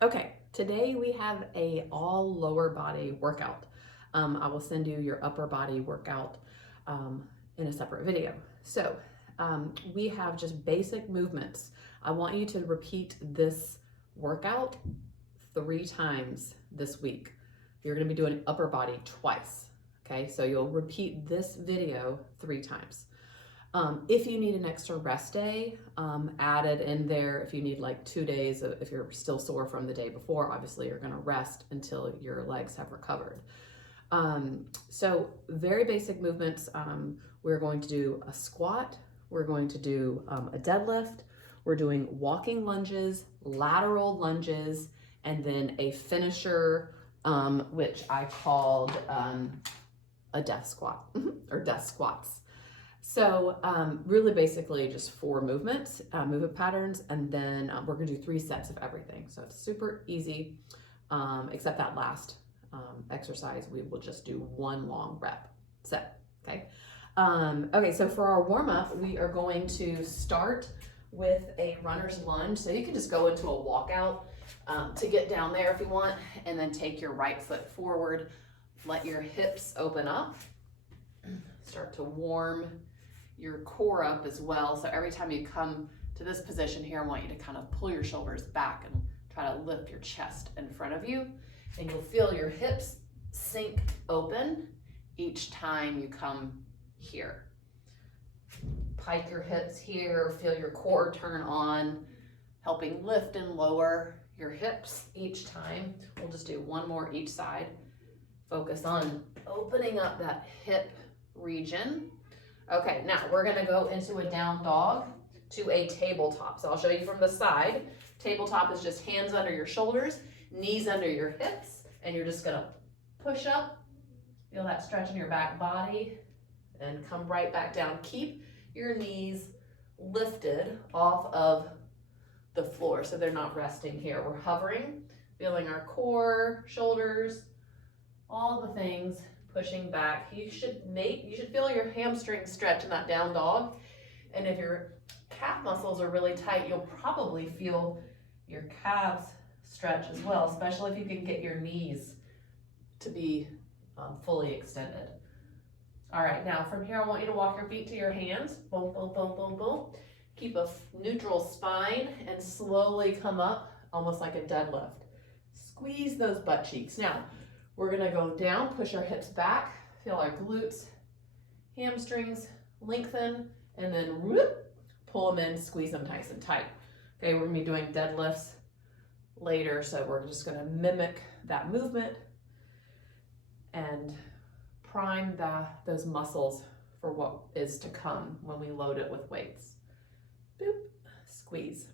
Okay, today we have a all lower body workout. I will send you your upper body workout in a separate video. So we have just basic movements. I want you to repeat this workout 3 times this week. You're gonna be doing upper body twice. Okay, so you'll repeat this video 3 times. If you need an extra rest day added in there, if you need like 2 days, if you're still sore from the day before, obviously you're gonna rest until your legs have recovered. So very basic movements. We're going to do a squat, we're going to do a deadlift, we're doing walking lunges, lateral lunges, and then a finisher, which I called a death squat or death squats. So really basically just 4 movements, movement patterns, and then we're gonna do 3 sets of everything. So it's super easy, except that last exercise, we will just do 1 long rep set, okay? Okay, so for our warm up, we are going to start with a runner's lunge. So you can just go into a walkout to get down there if you want, and then take your right foot forward, let your hips open up, start to warm your core up as well. So every time you come to this position here, I want you to kind of pull your shoulders back and try to lift your chest in front of you. And you'll feel your hips sink open each time you come here. Pike your hips here, feel your core turn on, helping lift and lower your hips each time. We'll just do 1 more each side. Focus on opening up that hip region. Okay, now we're gonna go into a down dog to a tabletop. So I'll show you from the side. Tabletop is just hands under your shoulders, knees under your hips, and you're just gonna push up, feel that stretch in your back body, and come right back down. Keep your knees lifted off of the floor so they're not resting here. We're hovering, feeling our core, shoulders, all the things pushing back. You should feel your hamstrings stretch in that down dog. And if your calf muscles are really tight, you'll probably feel your calves stretch as well, especially if you can get your knees to be fully extended. All right, now from here, I want you to walk your feet to your hands. Boom, boom, boom, boom, boom. Keep a neutral spine and slowly come up, almost like a deadlift. Squeeze those butt cheeks. Now, we're gonna go down, push our hips back, feel our glutes, hamstrings lengthen, and then whoop, pull them in, squeeze them nice and tight. Okay, we're gonna be doing deadlifts later, so we're just gonna mimic that movement and prime those muscles for what is to come when we load it with weights. Boop, squeeze.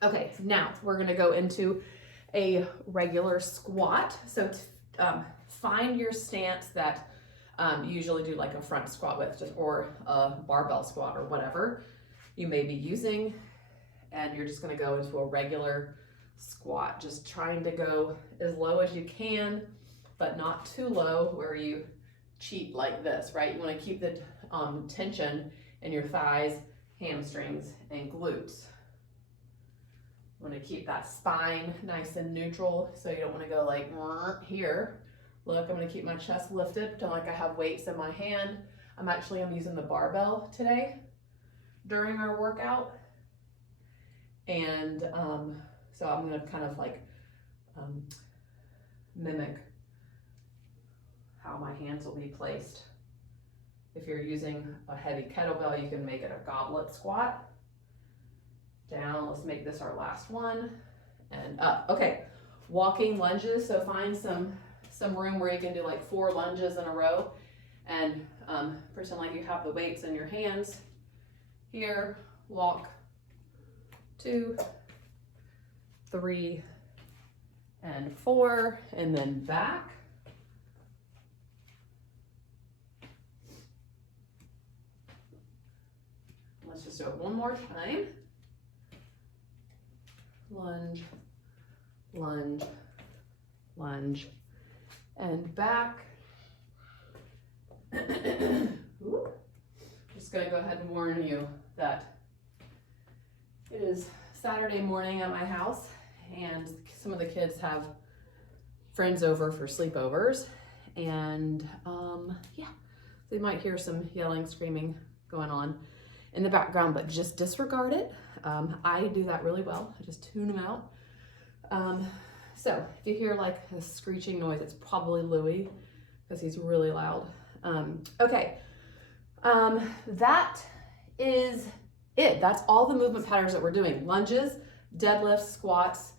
Okay, now we're gonna go into a regular squat. So find your stance that you usually do, like a front squat with, or a barbell squat or whatever you may be using, and you're just going to go into a regular squat, just trying to go as low as you can, but not too low where you cheat like this, right? You want to keep the tension in your thighs, hamstrings, and glutes. You want to keep that spine nice and neutral, so you don't want to go like here. Look, I'm going to keep my chest lifted, pretend like I have weights in my hand. I'm using the barbell today during our workout. And so I'm going to kind of like mimic how my hands will be placed. If you're using a heavy kettlebell, you can make it a goblet squat. Down, let's make this our last one, and up. Okay, walking lunges, so find some room where you can do like 4 lunges in a row, and pretend like you have the weights in your hands. Here, walk 2, 3, and 4, and then back. Let's just do it one more time. Lunge, lunge, lunge, and back. Just gonna go ahead and warn you that it is Saturday morning at my house, and some of the kids have friends over for sleepovers, and yeah, so you might hear some yelling, screaming going on in the background, but just disregard it. I do that really well. I just tune them out. So if you hear like a screeching noise, it's probably Louie because he's really loud. Okay, that is it. That's all the movement patterns that we're doing. Lunges, deadlifts, squats,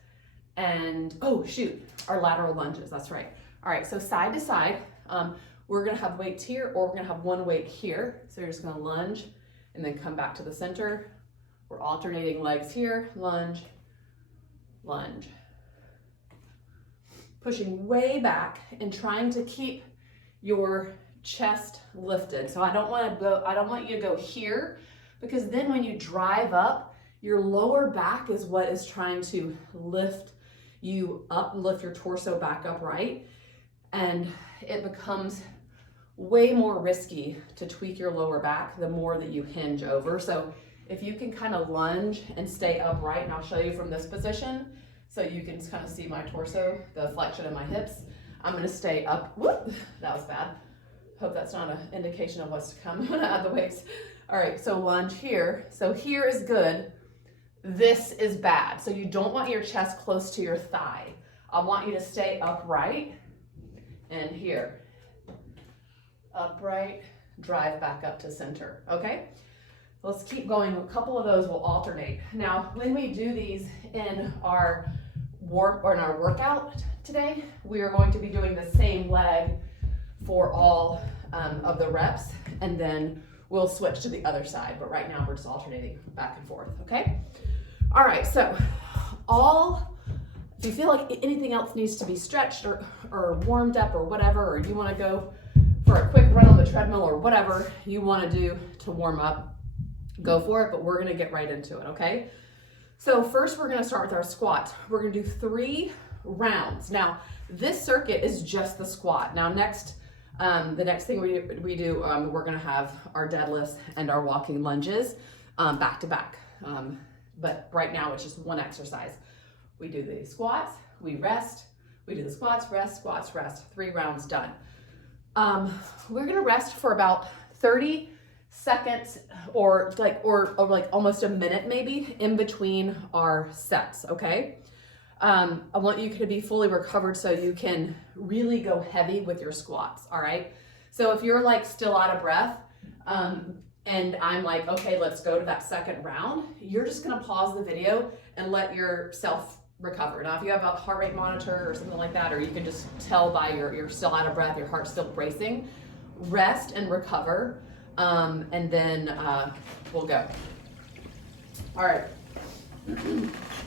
and oh shoot, our lateral lunges, that's right. All right, so side to side, we're gonna have weights here, or we're gonna have one weight here. So you're just gonna lunge and then come back to the center. We're alternating legs here, lunge, lunge. Pushing way back and trying to keep your chest lifted. So I don't want you to go here, because then when you drive up, your lower back is what is trying to lift you up, lift your torso back upright, and it becomes way more risky to tweak your lower back the more that you hinge over. So if you can kind of lunge and stay upright, and I'll show you from this position so you can kind of see my torso, the flexion of my hips. I'm gonna stay up. Whoop, that was bad. Hope that's not an indication of what's to come. I'm gonna add the weights. All right, so lunge here. So here is good. This is bad. So you don't want your chest close to your thigh. I want you to stay upright, and here. Upright, drive back up to center, okay? Let's keep going. A couple of those will alternate. Now, when we do these in our workout today, we are going to be doing the same leg for all of the reps, and then we'll switch to the other side. But right now we're just alternating back and forth, okay? All right, so if you feel like anything else needs to be stretched or warmed up or whatever, or you wanna go for a quick run on the treadmill or whatever you wanna do to warm up, go for it, but we're gonna get right into it, okay? So first we're gonna start with our squats. We're gonna do 3 rounds. Now, this circuit is just the squat. Now the next thing we do, we're gonna have our deadlifts and our walking lunges back to back. But right now it's just one exercise. We do the squats, we rest, we do the squats, rest, 3 rounds done. We're gonna rest for about 30 seconds or like almost a minute maybe in between our sets, okay? I want you to be fully recovered so you can really go heavy with your squats, all right? So if you're like still out of breath, and I'm like, okay, let's go to that second round, you're just gonna pause the video and let yourself recover. Now, if you have a heart rate monitor or something like that, or you can just tell by you're still out of breath, your heart's still racing, rest and recover, and then we'll go. All right.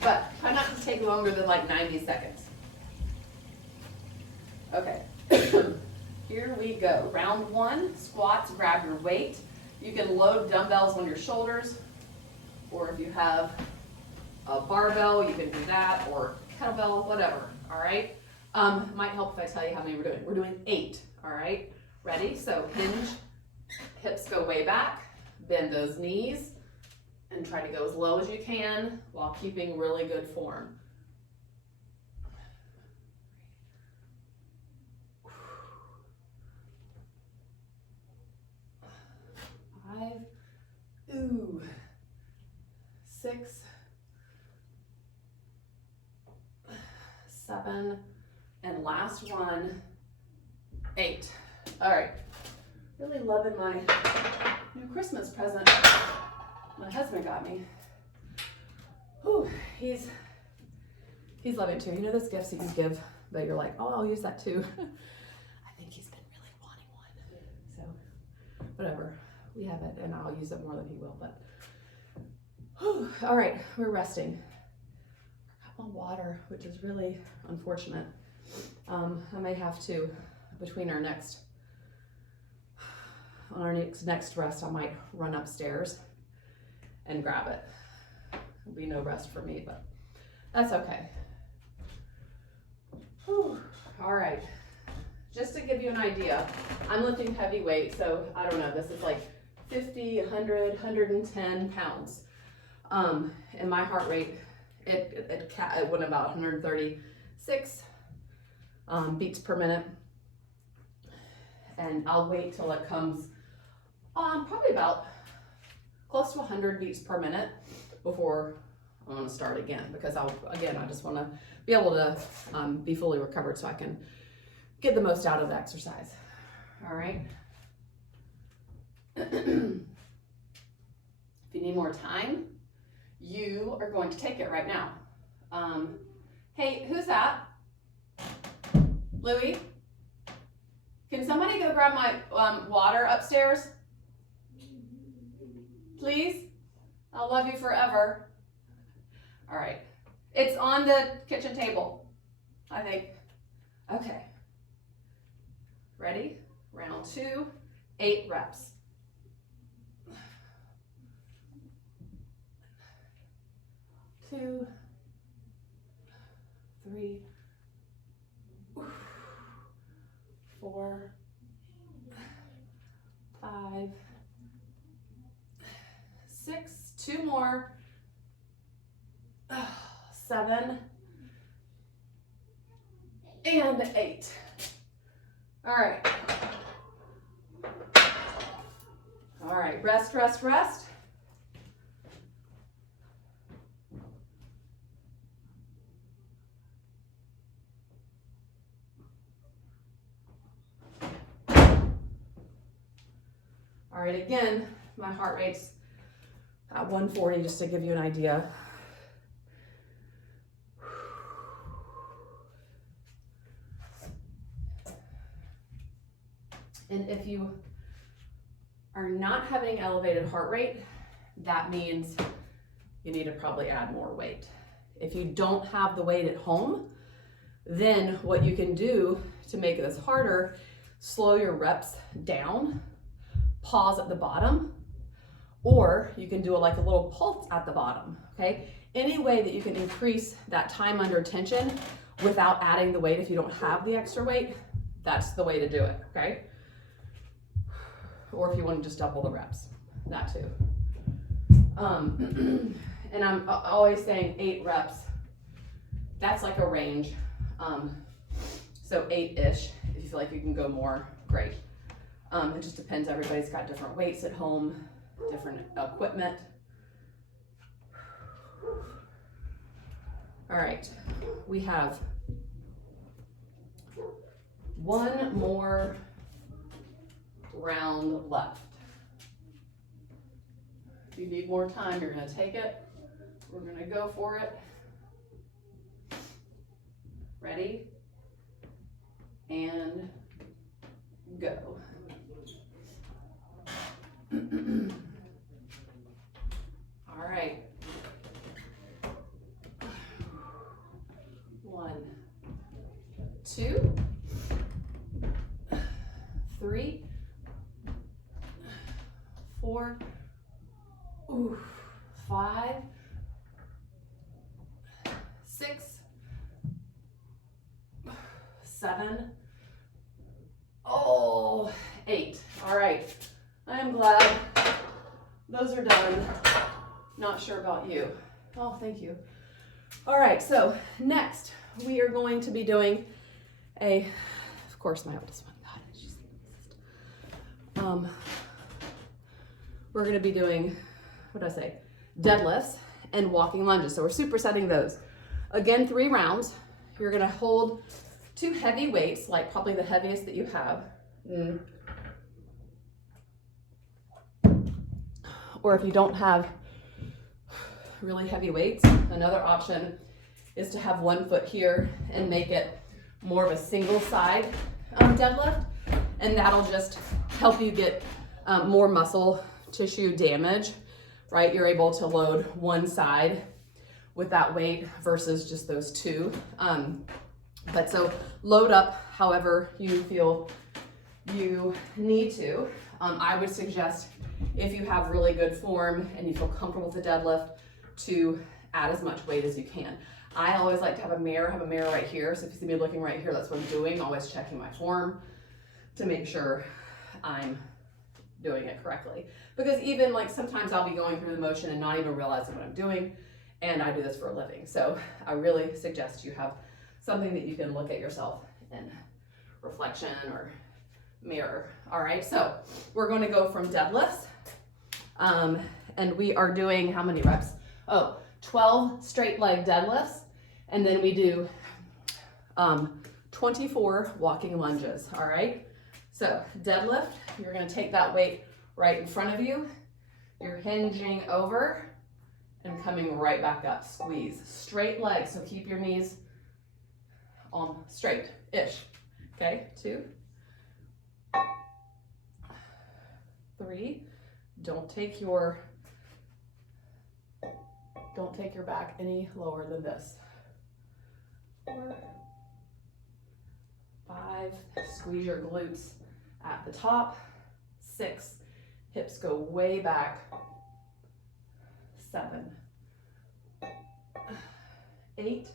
But try not to take longer than like 90 seconds. Okay, here we go. Round 1, squats, grab your weight. You can load dumbbells on your shoulders, or if you have a barbell, you can do that, or kettlebell, whatever, all right? Might help if I tell you how many we're doing. We're doing 8, all right? Ready? So hinge, hips go way back, bend those knees, and try to go as low as you can while keeping really good form. 5, 6, 7, and last one, 8. All right, really loving my new Christmas present my husband got me. Whew, he's loving it too. You know those gifts that you give that you're like, oh, I'll use that too. I think he's been really wanting one. So whatever, we have it, and I'll use it more than he will, but whew. All right, we're resting. I got my water, which is really unfortunate. I may have to, between our next rest, I might run upstairs and grab it. There'll be no rest for me, but that's okay. Whew. All right, just to give you an idea, I'm lifting heavy weight, so I don't know, this is like 50, 100, 110 pounds. And my heart rate it went about 136 beats per minute. And I'll wait till it comes probably about close to 100 beats per minute before I want to start again, because I just want to be able to be fully recovered so I can get the most out of the exercise. All right. If you need more time, you are going to take it right now. Hey, who's that? Louie? Can somebody go grab my water upstairs? Please? I'll love you forever. All right. It's on the kitchen table, I think. Okay. Ready? Round 2, 8 reps. 2, 3, 4, 5, 6, 2 more, 7, and 8. All right. All right, rest, rest, rest. All right, again, my heart rate's at 140, just to give you an idea. And if you are not having elevated heart rate, that means you need to probably add more weight. If you don't have the weight at home, then what you can do to make this harder, slow your reps down, pause at the bottom, or you can do like a little pulse at the bottom, okay? Any way that you can increase that time under tension without adding the weight if you don't have the extra weight, that's the way to do it, okay? Or if you want to just double the reps, that too. And I'm always saying 8 reps. That's like a range. So 8-ish. If you feel like you can go more, great. It just depends. Everybody's got different weights at home, different equipment. All right, we have one more round left. If you need more time, you're going to take it. We're going to go for it. Ready? And go. All right. 1, 2, 3, 4, 5, 6, 7, 8. All right. I am glad those are done. Not sure about you. Oh, thank you. All right, so next we are going to be doing of course my oldest one, God, she's we're going to be doing, what did I say? Deadlifts and walking lunges. So we're supersetting those. Again, 3 rounds. You're going to hold 2 heavy weights, like probably the heaviest that you have. Or if you don't have really heavy weights, another option is to have one foot here and make it more of a single side deadlift, and that'll just help you get more muscle tissue damage, right? You're able to load one side with that weight versus just those 2. But so load up however you feel you need to. I would suggest, if you have really good form and you feel comfortable with the deadlift, to add as much weight as you can. I always like to have a mirror right here. So if you see me looking right here, that's what I'm doing, always checking my form to make sure I'm doing it correctly. Because even like sometimes I'll be going through the motion and not even realizing what I'm doing. and I do this for a living. So I really suggest you have something that you can look at yourself in reflection or mirror. All right, so we're going to go from deadlifts, and we are doing how many reps? Oh, 12 straight leg deadlifts, and then we do 24 walking lunges. All right, so deadlift, you're going to take that weight right in front of you. You're hinging over and coming right back up. Squeeze. Straight legs, so keep your knees straight-ish. Okay, 2, 3. Don't take your back any lower than this. 4, 5. Squeeze your glutes at the top. 6. Hips go way back. 7, 8,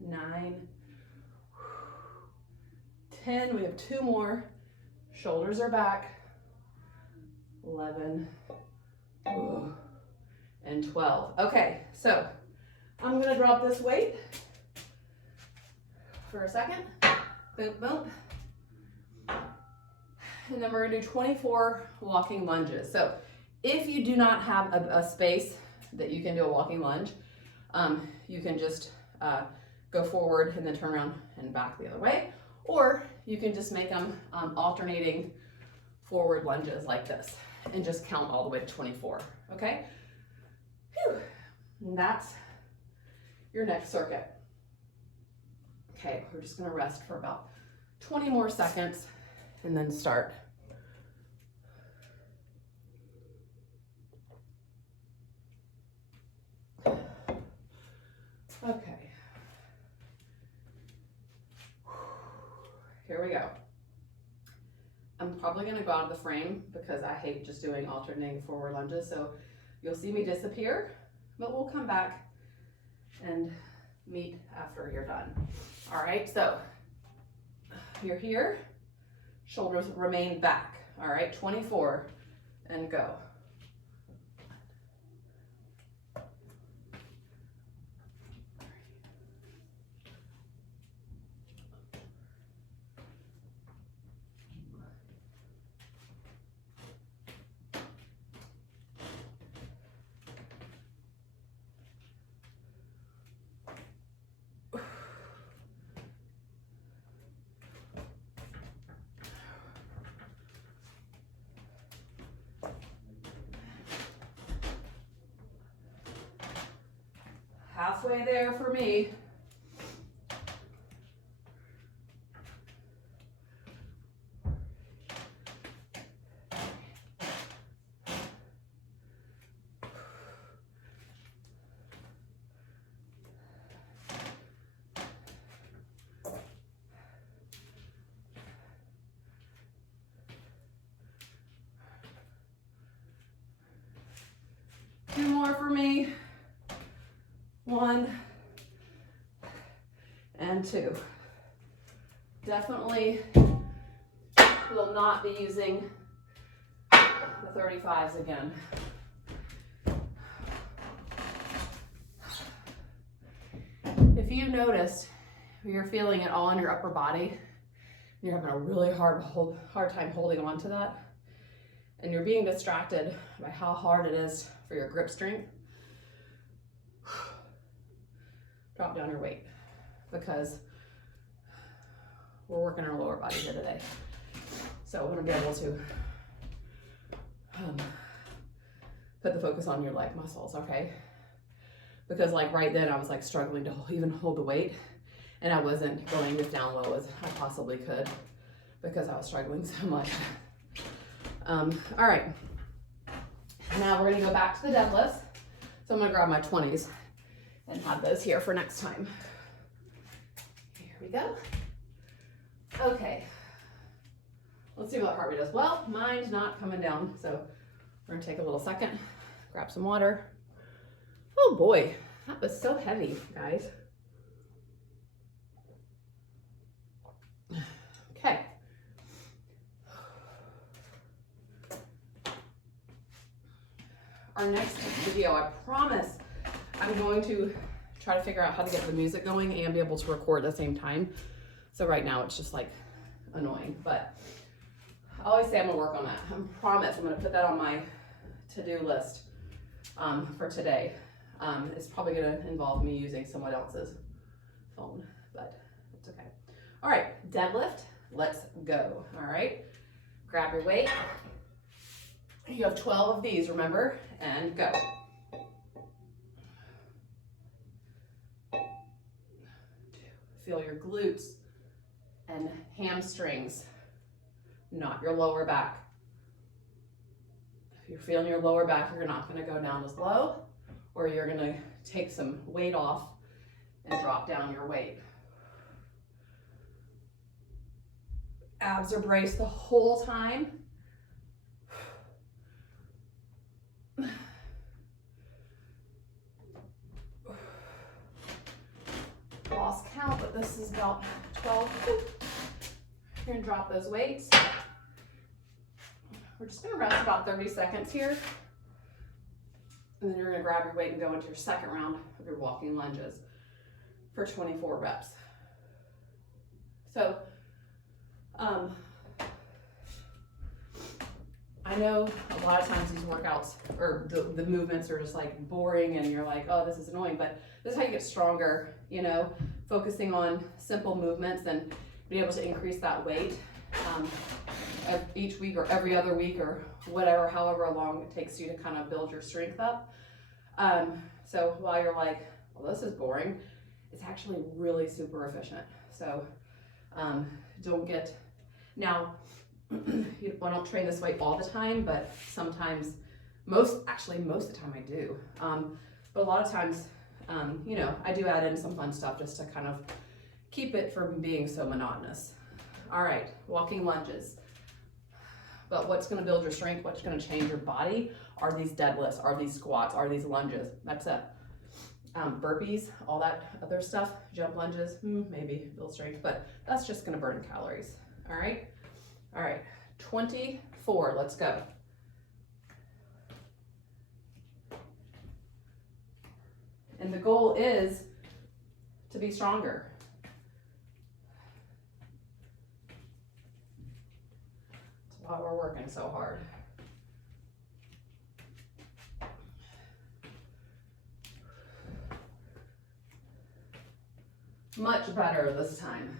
9, 10. We have 2 more. Shoulders are back. 11, and 12. Okay, so I'm gonna drop this weight for a second. Boom, boom. And then we're gonna do 24 walking lunges. So if you do not have a space that you can do a walking lunge, you can just go forward and then turn around and back the other way. Or you can just make them alternating forward lunges like this and just count all the way to 24, okay? Whew. And that's your next circuit. Okay, we're just gonna rest for about 20 more seconds and then start. Okay. Here we go. I'm probably gonna go out of the frame because I hate just doing alternating forward lunges, so you'll see me disappear, but we'll come back and meet after you're done. All right, so you're here, shoulders remain back. All right, 24 and go. Halfway there for me. Two more for me. 1 and 2. Definitely will not be using the 35s again. If you notice you're feeling it all in your upper body, you're having a really hard time holding on to that, and you're being distracted by how hard it is for your grip strength, drop down your weight, because we're working our lower body here today. So we're gonna be able to put the focus on your leg muscles, okay? Because like right then I was like struggling to even hold the weight, and I wasn't going as down low as I possibly could because I was struggling so much. All right, now we're gonna go back to the deadlifts. So I'm gonna grab my 20s and have those here for next time. Here we go. Okay, let's see what heart rate does. Well, mine's not coming down, so we're gonna take a little second, grab some water. Oh boy, that was so heavy, guys. Okay. our next video, I promise I'm going to try to figure out how to get the music going and be able to record at the same time. So right now it's just like annoying, but I always say I'm gonna work on that. I promise I'm gonna put that on my to-do list for today. It's probably gonna involve me using someone else's phone, but it's okay. All right, deadlift, let's go. All right, grab your weight. You have 12 of these, remember, and go. Feel your glutes and hamstrings, not your lower back. If you're feeling your lower back, you're not gonna go down as low, or you're gonna take some weight off and drop down your weight. Abs are braced the whole time. Lost count, but this is about 12. You're gonna drop those weights. We're just gonna rest about 30 seconds here. And then you're gonna grab your weight and go into your second round of your walking lunges for 24 reps. So, I know a lot of times these workouts or the movements are just like boring and you're like, oh, this is annoying, but this is how you get stronger, you know, focusing on simple movements and being able to increase that weight each week or every other week or whatever, however long it takes you to kind of build your strength up. So while you're like, well, this is boring, it's actually really super efficient. So don't get, now, I don't train this way all the time, but sometimes, most of the time I do. But a lot of times, you know, I do add in some fun stuff just to kind of keep it from being so monotonous. All right, walking lunges. But what's gonna build your strength, what's gonna change your body are these deadlifts, are these squats, are these lunges. That's it. Burpees, all that other stuff, jump lunges, maybe build strength, but that's just gonna burn calories, all right? All right, 24, let's go. And the goal is to be stronger. That's why we're working so hard. Much better this time.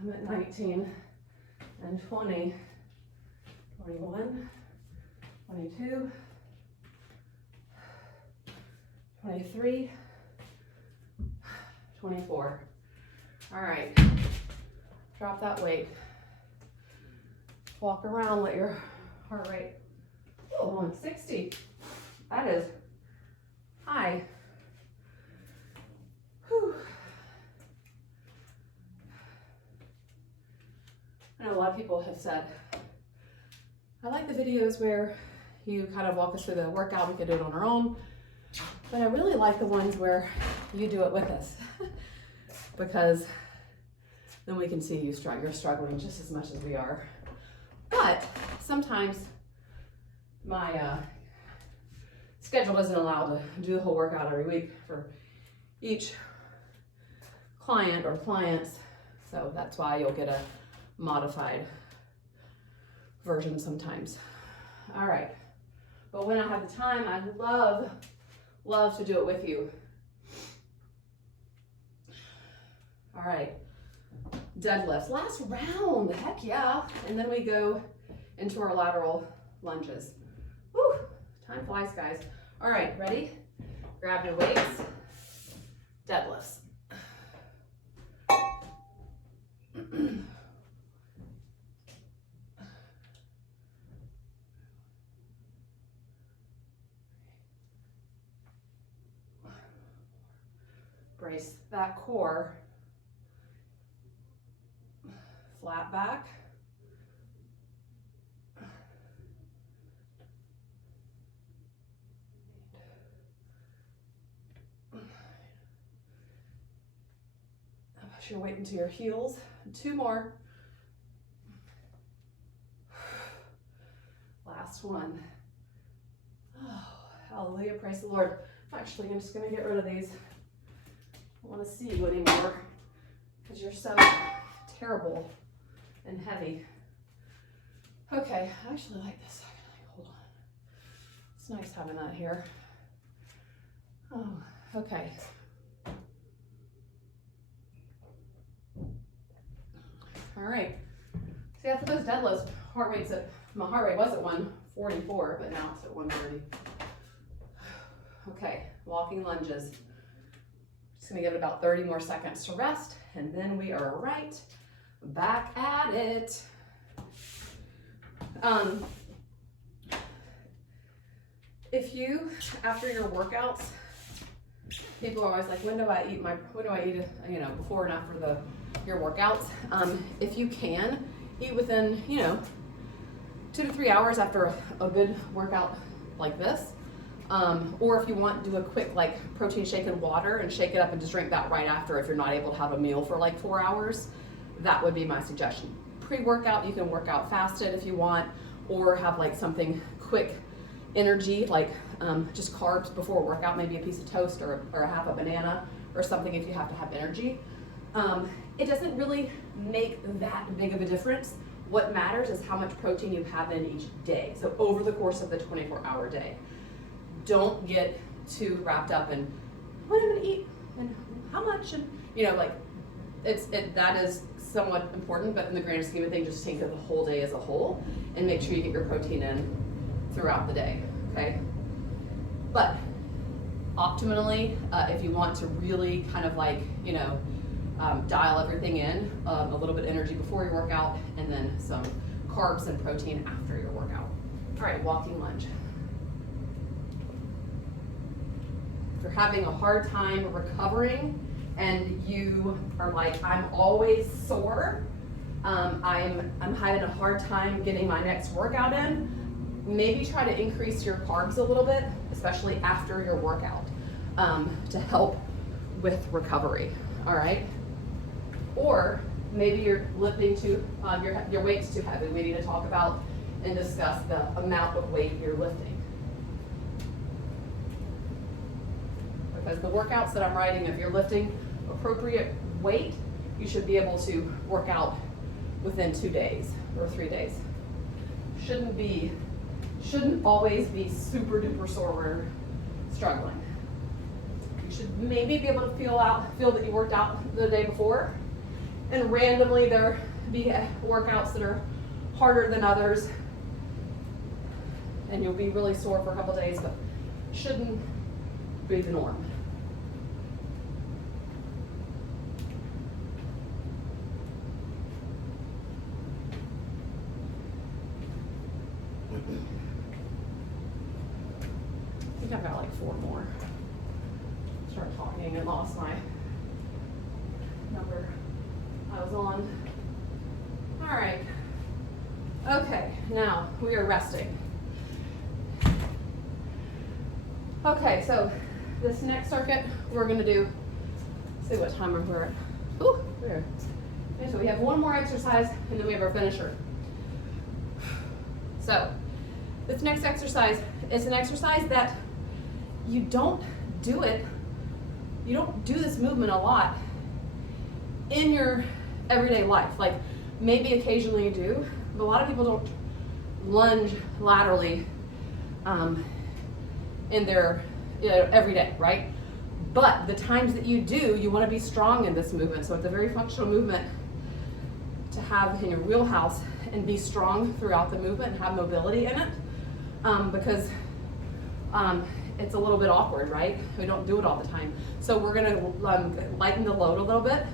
I'm at 19 and 20, 21, 22, 23, 24. All right, drop that weight. Walk around, let your heart rate go on 60. That is high. Whew. I know a lot of people have said, I like the videos where you kind of walk us through the workout, we could do it on our own, but I really like the ones where you do it with us because then we can see you're struggling just as much as we are. But sometimes my schedule doesn't allow to do the whole workout every week for each client or clients, so that's why you'll get a modified version sometimes. All right, but when I have the time, I love to do it with you. All right, deadlifts, last round, heck yeah. And then we go into our lateral lunges. Whew, time flies, guys. All right, ready? Grab your weights, deadlifts. Brace that core, flat back. your weight into your heels. 2 more. Last one. Oh, hallelujah, praise the Lord. Actually, I'm just gonna get rid of these. I don't wanna see you anymore because you're so terrible and heavy. Okay, I actually like this. Hold on. It's nice having that here. Oh, okay. All right. See, after those deadlifts, my heart rate was at 144, but now it's at 130. Okay, walking lunges. Just gonna give it about 30 more seconds to rest, and then we are right back at it. If you, after your workouts, people are always like, when do I eat, before and after your workouts? If you can, eat within, 2 to 3 hours after a good workout like this. Or if you want, do a quick protein shake and water and shake it up and just drink that right after if you're not able to have a meal for 4 hours. That would be my suggestion. Pre-workout, you can work out fasted if you want, or have something quick energy, just carbs before a workout, maybe a piece of toast or a half a banana or something if you have to have energy. It doesn't really make that big of a difference. What matters is how much protein you have in each day. So over the course of the 24-hour day. Don't get too wrapped up in what I'm gonna eat and how much, and that is somewhat important, but in the grander scheme of things, just think of the whole day as a whole and make sure you get your protein in throughout the day, okay? But optimally, if you want to really kind of dial everything in, a little bit of energy before your workout and then some carbs and protein after your workout. All right, walking lunge. If you're having a hard time recovering and you are I'm always sore, I'm having a hard time getting my next workout in, maybe try to increase your carbs a little bit, especially after your workout, to help with recovery, all right? Or maybe you're lifting your weight's too heavy. We need to talk about and discuss the amount of weight you're lifting. Because the workouts that I'm writing, if you're lifting appropriate weight, you should be able to work out within 2 days or 3 days. Shouldn't always be super duper sore or struggling. You should maybe be able to feel that you worked out the day before, and randomly there be workouts that are harder than others, and you'll be really sore for a couple days, but shouldn't be the norm. I think I've got 4 more. Started talking and lost my number I was on. All right. Okay, now we are resting. Okay, so this next circuit we're gonna do, see what time we're at. Ooh, there. Okay, so we have 1 more exercise and then we have our finisher. So this next exercise is an exercise that you don't do this movement a lot in your everyday life. Maybe occasionally you do, but a lot of people don't lunge laterally in their every day, right? But the times that you do, you want to be strong in this movement. So it's a very functional movement to have in your wheelhouse and be strong throughout the movement and have mobility in it, because it's a little bit awkward, right? We don't do it all the time. So we're gonna lighten the load a little bit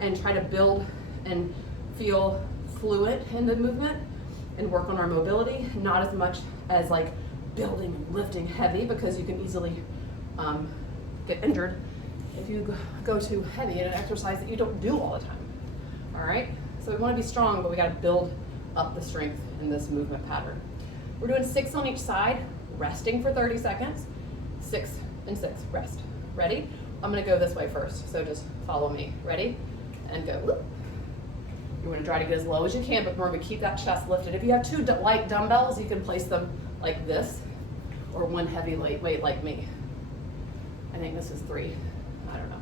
and try to build and feel fluid in the movement and work on our mobility, not as much as building and lifting heavy, because you can easily get injured if you go too heavy in an exercise that you don't do all the time. All right, so we want to be strong, but we got to build up the strength in this movement pattern. We're doing 6 on each side, resting for 30 seconds, 6 and 6, rest. Ready? I'm going to go this way first, so just follow me. Ready? and go whoop. You want to try to get as low as you can, but remember, keep that chest lifted. If you have two light dumbbells, you can place them like this, or one heavy weight like me. I think this is 3. I don't know.